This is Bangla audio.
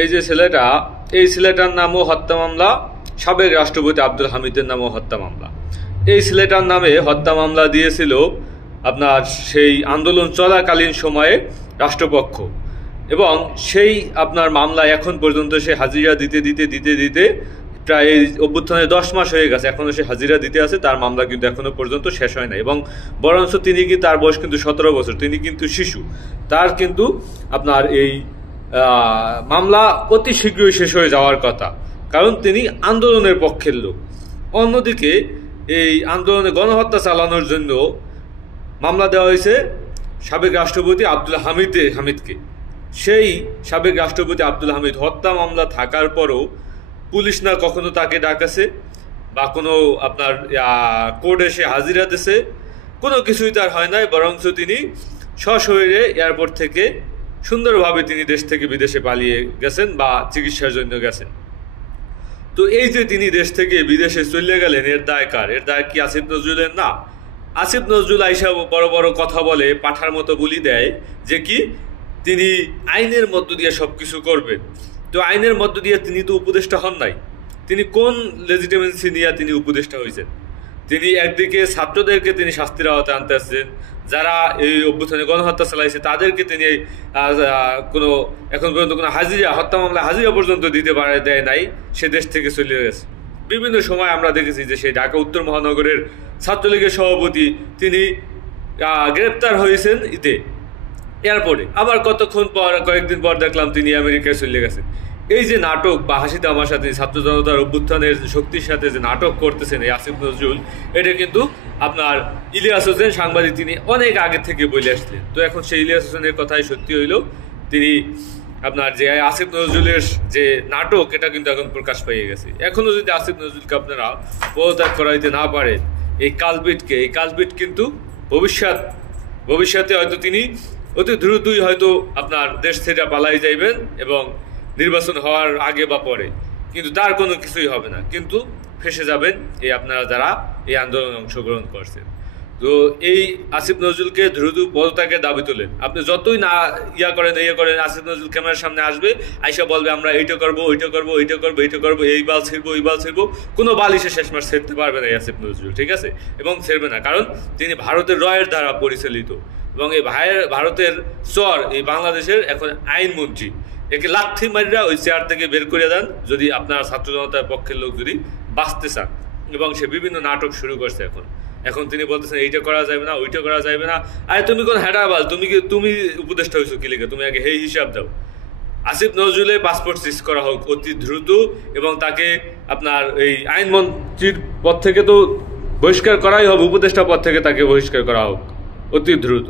এই যে ছেলেটা, এই ছেলেটার নামও হত্যা মামলা, সাবেক রাষ্ট্রপতি আব্দুল হামিদের নামও হত্যা মামলা। এই ছেলেটার নামে হত্যা মামলা দিয়েছিল আপনার সেই আন্দোলন চলাকালীন সময়ে রাষ্ট্রপক্ষ, এবং সেই আপনার মামলা এখন পর্যন্ত সে হাজিরা দিতে দিতে দিতে দিতে প্রায় অভ্যুত্থানের 10 মাস হয়ে গেছে, এখনো সে হাজিরা দিতে আছে। তার মামলা কিন্তু এখনো পর্যন্ত শেষ হয় না, এবং বরঞ্চ তিনি কিন্তু, তার বয়স কিন্তু 17 বছর, তিনি কিন্তু শিশু। তার কিন্তু আপনার এই মামলা অতি শীঘ্রই শেষ হয়ে যাওয়ার কথা, কারণ তিনি আন্দোলনের পক্ষের লোক। অন্যদিকে এই আন্দোলনে গণহত্যা চালানোর জন্য মামলা দেওয়া হয়েছে সাবেক রাষ্ট্রপতি আব্দুল হামিদকে। সেই সাবেক রাষ্ট্রপতি আব্দুল হামিদ হত্যা মামলা থাকার পরও পুলিশ না কখনো তাকে ডাকাছে বা কোনো আপনার কোর্টে সে হাজিরা দিছে, কোনো কিছুই তার হয় নাই, বরঞ্চ তিনি সশরীরে এয়ারপোর্ট থেকে সুন্দরভাবে তিনি দেশ থেকে বিদেশে পালিয়ে গেছেন বা চিকিৎসার জন্য গেছেন। তো এই যে তিনি দেশ থেকে বিদেশে চলে গেলেন, এর দায় কার? এর দায় কি আসিফ নজরুলের? না। আসিফ নজরুল আইসা বড় বড় কথা বলে, পাঠার মতো বলি দেয় যে কি তিনি আইনের মধ্য দিয়ে সবকিছু করবেন। তো আইনের মধ্য দিয়ে তিনি তো উপদেষ্টা হন নাই। তিনি কোন লেজিটিমেসি নিয়ে তিনি উপদেষ্টা হয়েছেন? তিনি একদিকে ছাত্রদেরকে তিনি শাস্তির আওতায় আনতে আসছেন, যারা এই অভ্যুত্থানে গণহত্যা চালাইছে তাদেরকে তিনি কোনো এখন পর্যন্ত কোনো হাজিরা, হত্যা মামলা হাজিরা পর্যন্ত দিতে দেয় নাই, সে দেশ থেকে চলে গেছে। বিভিন্ন সময় আমরা দেখেছি যে সেই ঢাকা উত্তর মহানগরের ছাত্রলীগের সভাপতি তিনি গ্রেপ্তার হয়েছেন এয়ারপোর্টে, আবার কয়েকদিন পর দেখলাম তিনি আমেরিকায় চলে গেছেন। এই যে নাটক বা হাসি তামাশা তিনি ছাত্র জনতার অভ্যুত্থানের শক্তির সাথে যে নাটক করতেছেন এই আসিফ নজরুল, এটা কিন্তু আপনার ইলিয়াস হোসেন সাংবাদিক তিনি অনেক আগে থেকে বলে আসলেন। তো এখন সেই ইলিয়াস হোসেনের কথাই সত্যি হইল, তিনি আপনার যে আসিফ নজরুলের যে নাটক এটা কিন্তু এখন প্রকাশ পেয়ে গেছে। এখনো যদি আসিফ নজরুলকে আপনারা পদত্যাগ করাইতে না পারেন, এই কালপিট কিন্তু ভবিষ্যতে হয়তো তিনি অতি দ্রুতই হয়তো আপনার দেশ থেকে পালাই যাইবেন, এবং নির্বাচন হওয়ার আগে বা পরে কিন্তু তার কোনো কিছুই হবে না, কিন্তু ফেসে যাবেন এই আপনারা যারা এই আন্দোলনে অংশগ্রহণ করছেন। তো এই আসিফ নজরুলকে দ্রুত পদত্যাগের দাবি তোলেন। আপনি যতই না ইয়ে করেন, আসিফ নজরুল ক্যামেরার সামনে আসবে, আইসা বলবে আমরা এইটা করবো, এই বাল ছিড়বো, কোনো বালিশে শেষ মাস ছেড়তে পারবে না এই আসিফ নজরুল, ঠিক আছে? এবং ছেড়বে না, কারণ তিনি ভারতের রয়ের দ্বারা পরিচালিত, এবং এই ভারতের চর এই বাংলাদেশের এখন আইনমন্ত্রী। একে লাথি মারিরা ওই চেয়ার থেকে বের করে দেন যদি আপনার ছাত্র জনতার পক্ষের লোক যদি বাঁচতে চান। এবং সে বিভিন্ন নাটক শুরু করছে এখন তিনি বলতেছেন এইটা করা যাবে না, ওইটা করা যাবে না। আরে তুমি কোন হেডাবাল, তুমি উপদেষ্টা হয়েছো কি লিখে? তুমি আগে এই হিসাব দাও। আসিফ নজরুলের পাসপোর্ট সিজ করা হোক অতি দ্রুত, এবং তাকে আপনার এই আইনমন্ত্রীর পদ থেকে তো বহিষ্কার করাই হবে, উপদেষ্টা পদ থেকে তাকে বহিষ্কার করা হোক অতি দ্রুত।